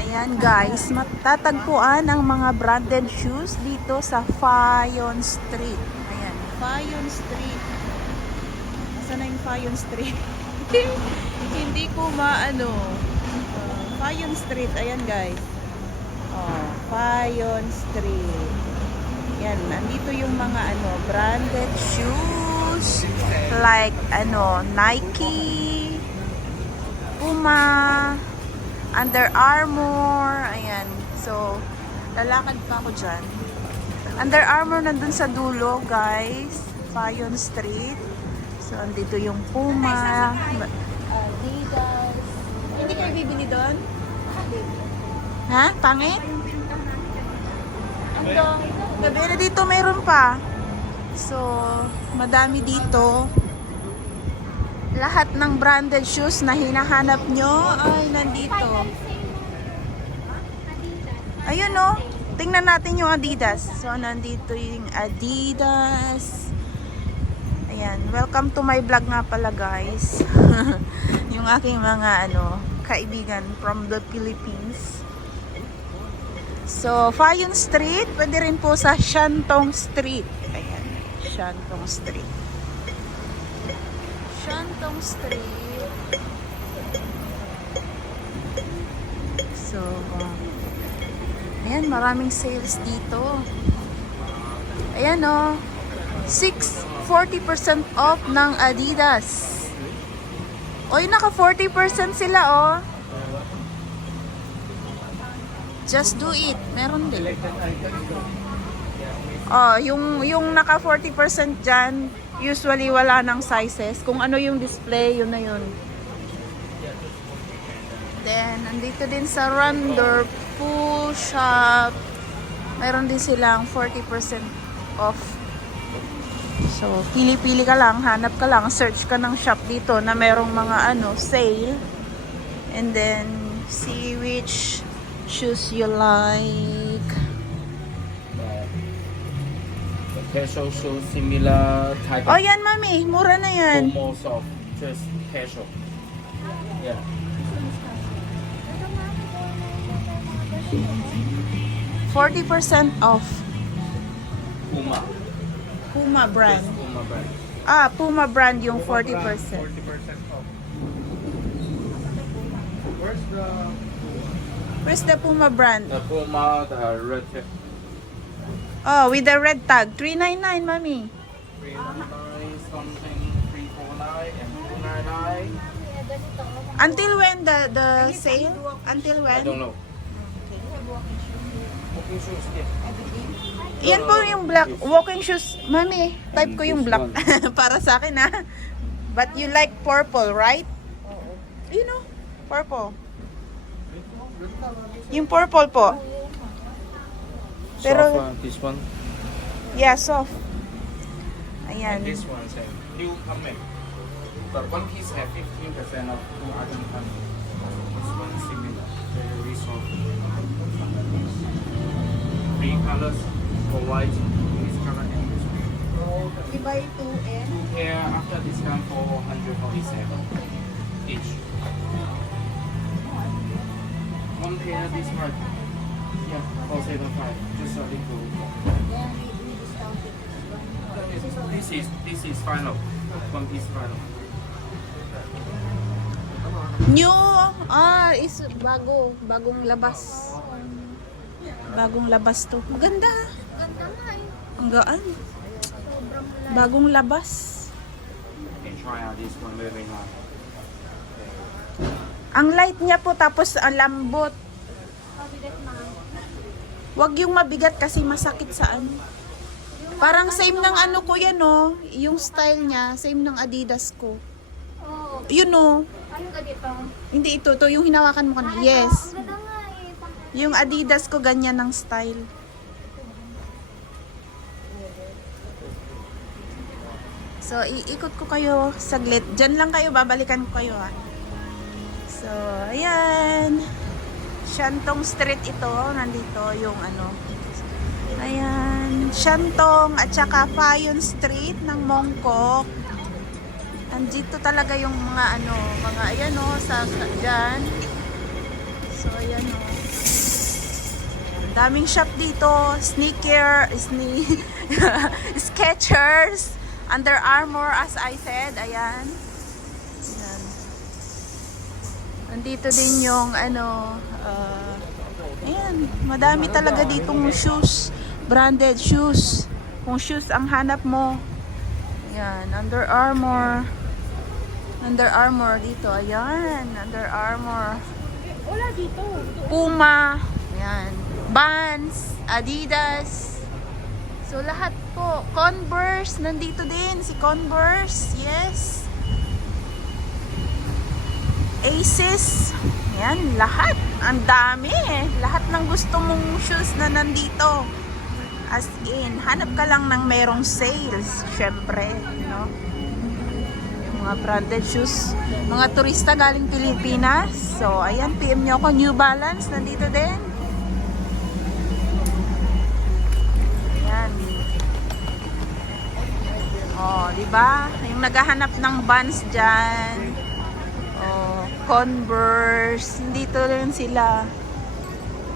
Ayan guys, matatagpuan ang mga branded shoes dito sa Fayon Street. Ayan, Fayon Street. Nasaan na yung Fayon Street? Hindi ko maano. Fayon Street, ayan guys. Oh, Fayon Street. Yan, nandito yung mga branded shoes like Nike, Puma, Under Armour. Ayan. So, lalakad pa ako dyan. Under Armour nandun sa dulo, guys. Fayon Street. So, andito yung Puma, Adidas. Hindi kayo bibili doon? Ha? Pangit? Gabi na dito mayroon pa. So, madami dito. Lahat ng branded shoes na hinahanap nyo ay nandito. Ayun o. Tingnan natin yung Adidas. So, nandito yung Adidas. Ayan. Welcome to my vlog nga pala, guys. Yung aking mga kaibigan from the Philippines. So, Fayon Street. Pwede rin po sa Shantung Street. Ayan. Shantung Street. Shantung Street. So, ayan, maraming sales dito. Ayan o. 40% off ng Adidas. Oy, naka 40% sila oh. Just do it. Meron din. Oh, yung naka 40% dyan, usually wala ng sizes. Kung ano yung display, yun na yun. Then, andito din sa Wonderful Shop. Meron din silang 40% off. So, pili-pili ka lang, hanap ka lang, search ka ng shop dito na merong mga sale. And then, see which shoes you like. The casual shoes similar type. Oh, yan mami, mura na yan. Almost of just casual. Yeah. 40% off. Puma. Puma brand. Just Puma brand. Ah, Puma brand yung 40%. 40% off. Where's the Where's the Puma brand? the Puma, the red tip? Oh, with the red tag. 399, mami. 399 something, 349 and 299. Until when the sale? Until I when? don't know. Walking shoes, yeah. Yan po yung black walking shoes. Mami, type ko yung This black. one. Para sa akin ha. But you like purple, right? You know, purple. Yung purple po. Pero, this one yeah, soft. and Ayan. this one same. New comment. But one piece have 15% of two other comment. This one similar, very soft. Three colors for white, this color and this one. You buy 2 and? Here after discount for 147 each. One pair this one. Yeah, 475. Just starting to. This is final. One piece final. New, is bago. Bagong labas. Bagong labas to. Maganda. Ang gaan. Bagong labas. You can try out this one very nice. Ang light niya po tapos ang lambot. Wag yung mabigat kasi masakit sa ano. Parang same ng ano ko yan oh. Yung style niya, same ng Adidas ko. Oo. Yun oh. Ano ka dito? Hindi ito, to yung hinawakan mo kanina. Yes. Ang ganda nga eh. Yung Adidas ko ganyan ng style. So, iikot ko kayo saglit. Diyan lang kayo, babalikan ko kayo ha. So, ayan. Shantung Street ito. Nandito yung ano. Ayan. Shantung at saka Fayon Street ng Mongkok. Andito talaga yung mga mga ayan sa dyan. So ayan daming shop dito, Skechers, Under Armour as I said, ayan. Nandito din yung ayan, madami talaga ditong shoes, branded shoes. Kung shoes ang hanap mo, ayan, Under Armour dito, ayan, Under Armour. Wala dito. Puma, ayan, Vans, Adidas. So lahat po, Converse, nandito din si Converse, yes. Asus, ayan, lahat, ang dami, lahat ng gusto mong shoes na nandito. As in, hanap ka lang ng merong sales, syempre, no? Yung mga branded shoes, mga turista galing Pilipinas. So, ayan, PM nyo ako, New Balance, nandito din. Ayan. Oh, di ba? Yung naghahanap ng Vans dyan. Oh, Converse, dito rin sila.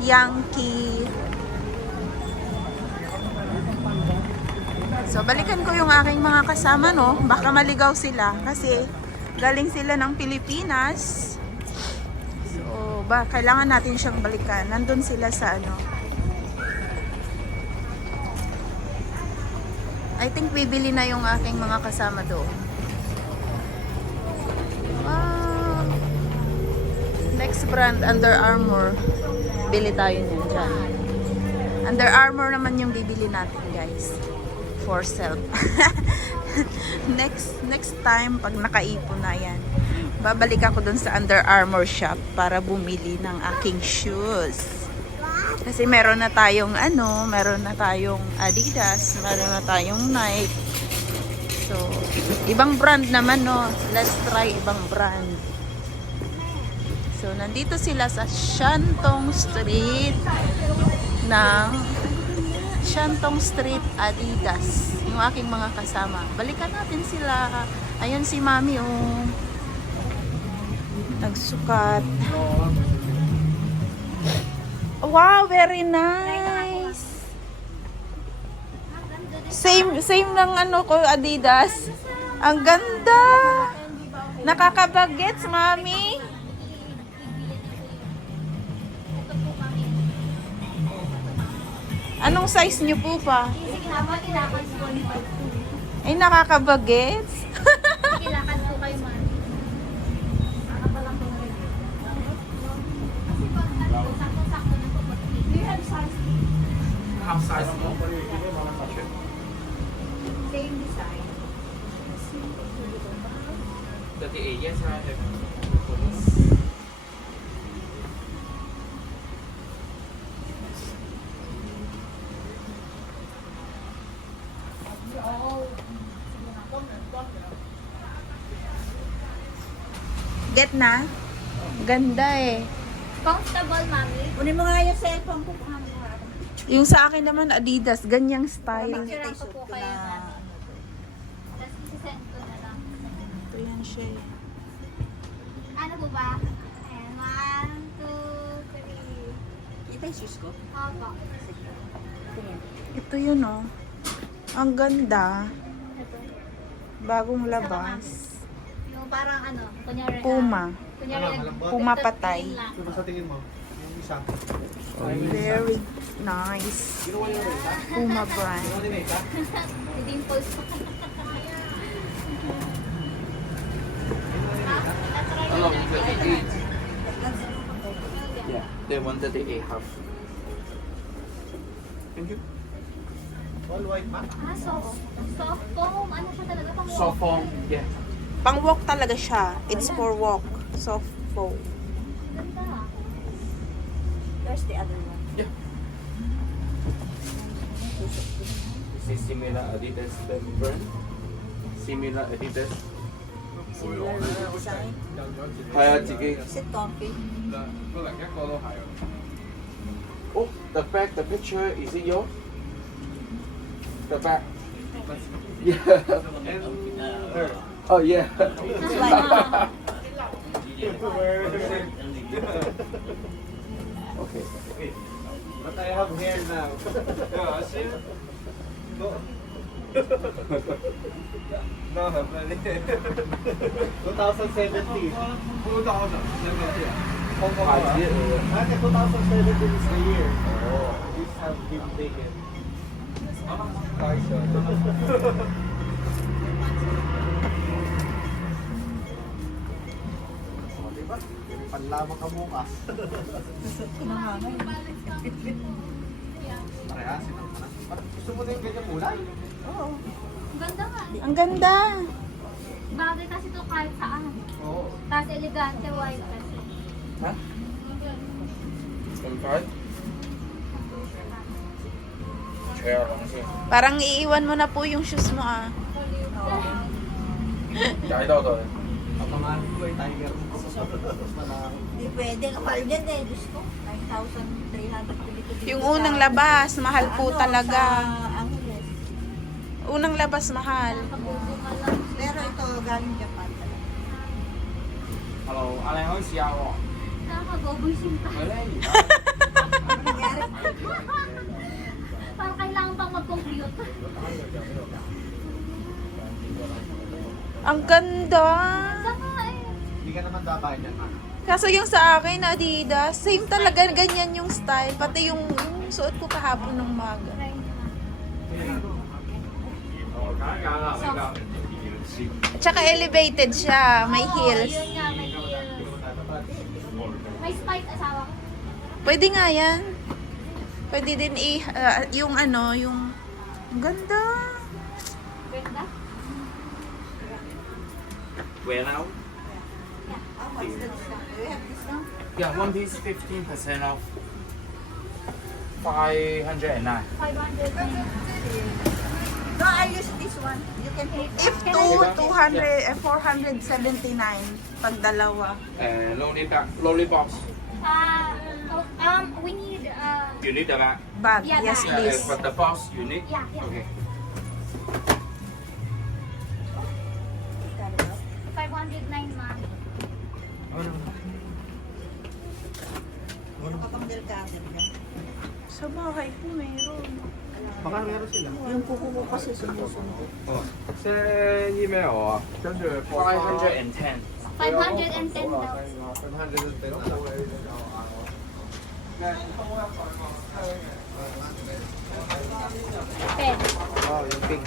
Yankee. So, balikan ko yung aking mga kasama, no? Baka maligaw sila kasi galing sila ng Pilipinas. So, kailangan natin siyang balikan. Nandun sila sa I think bibili na yung aking mga kasama doon. Next brand, Under Armour. Bili tayo niyan dyan. Under Armour naman yung bibili natin, guys. For self. next time, pag nakaipon na yan, babalik ako dun sa Under Armour shop para bumili ng aking shoes. Kasi meron na tayong meron na tayong Adidas, meron na tayong Nike. So, ibang brand naman, no? Let's try ibang brand. So, nandito sila sa Shantung Street ng Shantung Street Adidas. Yung aking mga kasama. Balikan natin sila. Ayun si Mami, nagsukat. Wow, very nice. Same ng ko, Adidas. Ang ganda. Nakakabagets, Mami. Anong size niyo po pa? Sige naman, kailangan po. Ay, nakakabagets. Kailangan po kayo man. Sakto-sakto na po. Do you have size? Half size mo? Same design. 38, yes, I have. Get na? Ganda eh. Comfortable, mami. Kunin mo nga yung cellphone ko. Yung sa akin naman, Adidas. Ganyang style. Picture ko po kayo na. Tapos isisend ko na lang. Ito yan siya eh. Ano po ba? Ayan, 1, 2, 3. Ito yung shoes ko. Opo. Ito yun Ang ganda. Ito. Bagong labas. Yung parang kunyari Puma. Kunyari, Puma patay. lang. Diba sa tingin mo? Yung isa. Very nice. Puma brand. Yung dimples ko. Hello, 38. Yeah, they wanted the A half. Thank you. All white ma? Soft foam. Ano siya talaga? Pang Soft foam, yeah. Pang walk talaga siya. It's for walk. Soft foam. Ganda. There's the other one. Yeah. This is similar Adidas brand. Similar Adidas. Similar with the design. 係啊，自己。 Is it comfy? Oh, the back, the picture, is it yours? the back. Yeah. Oh yeah. Okay. But I have hair now. Yeah, see? No, no, 2017. 2017. Okay, 2017 is the year. This have been taken. Diba? Panlamang ka bukas. Parehas, gusto mo din ganyan kulay? Oo. Ganda nga. Ang ganda. Bagay kasi to kahit saan. Oo. Tapos elegante, white kasi. Huh? 25? Chair lang siya. Parang iiwan mo na po yung shoes mo ah. Dahil daw to eh. Kapangalan ko ay tiger. Hindi pwede. Kapal yan eh. Diyos ko. 9,300 Yung unang labas, mahal po Ano, talaga. Sa Angeles. Unang labas, mahal. Nakabubo ka lang. Pero ito galing Japan. Hello, Alan, how's your Nakakagoboy sinta. Ano nangyari? Parang kailangan pang mag-compute. Ang ganda. Saka eh. Hindi ka naman dabayan yan, ha? Kaso yung sa akin, Adidas, same talaga, ganyan yung style. Pati yung suot ko kahapon ng maga. Try nyo na. Tsaka elevated siya, may Oo, heels. yun nga, may heels. May spike asawa ko. Pwede nga yan. Pwede din yung ano, yung... Ang ganda. Ganda. Where now? How much the discount? Do you have discount? Yeah, one piece 15% off. 509. 500 na yun. No, I use this one. You can put If Can two, I- 479 pag dalawa. Lollipop. We need, You need the bag. Bag, Yeah, yes bag. please. For the box, you need. yeah, yeah. Okay. 509 man. Ano ka pang delikado yan? Sa bahay ko meron. Baka meron sila. Yung kuko ko kasi sumusunod. 跟住510。 510 daw. 510 na lang. Pen. Oh, yung pink.